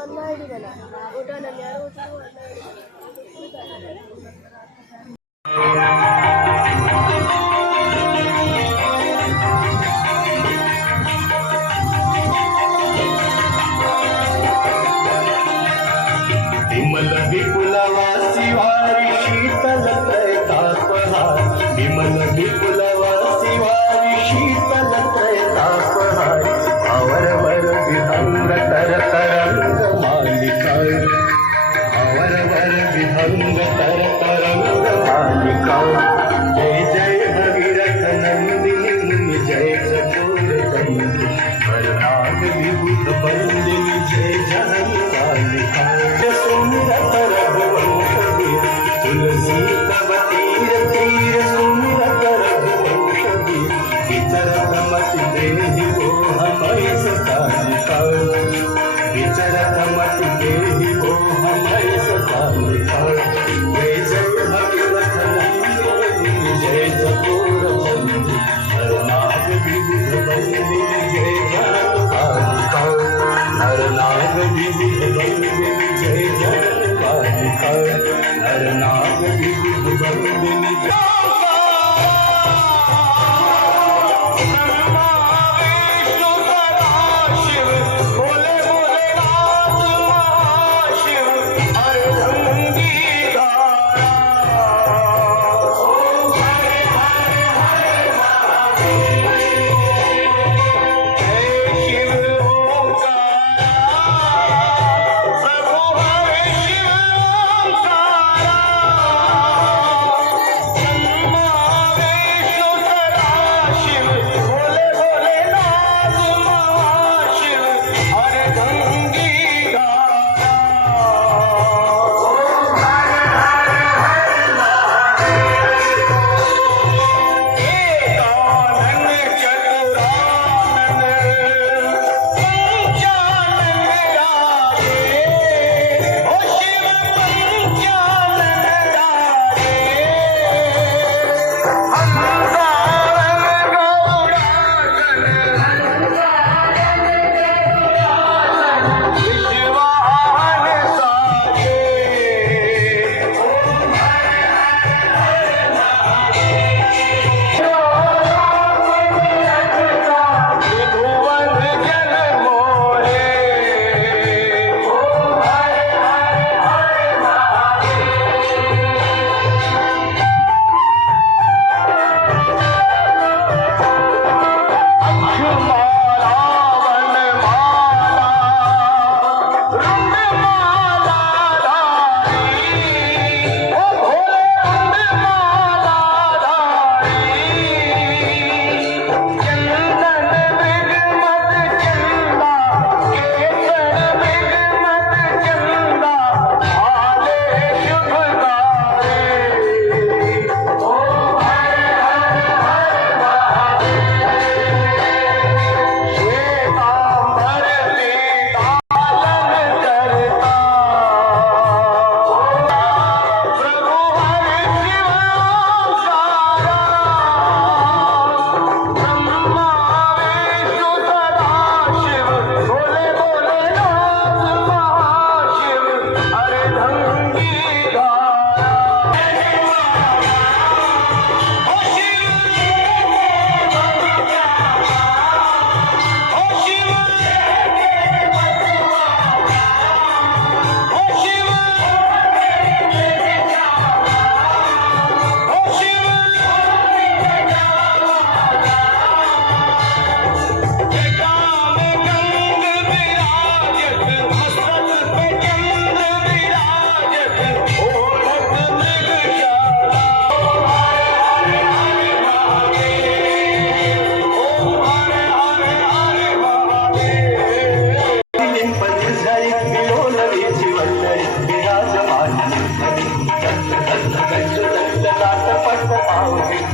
अन्न आयडी बना ओटा नन्यारो उठो अन्न आयडी विमल विपुलवासी वारी शीतल त्रयतापहार विमल विपुलवासी वारी शीतल त्रयतापहार आवरवर विहंग तर तरंग मालिका आवरवर विहंग तर तरंग मालिका जय जय भगीरथ नंदिनी जय चकोर बंदिनी वरनाग विभूत बंदिनी जय जहन कालिका सुंदर रघुवंश वीर तुलसी तव तीर तीर सुंदर रघुवंश वीर विचरत मति देहि वो हमारी सतानिका विचरत मति देहि वो हमारी सतानिका जय जय भगवत नंदिनी जय चकोर बंदिनी हरनाग विबुध बंदिनी जय जन कालिका हरनाग विबुध बंदिनी जय जन कालिका हरनाग विबुध बंदिनी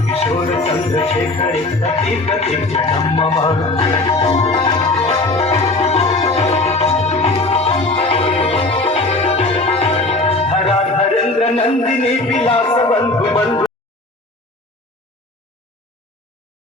किशोर चंद्रशेखर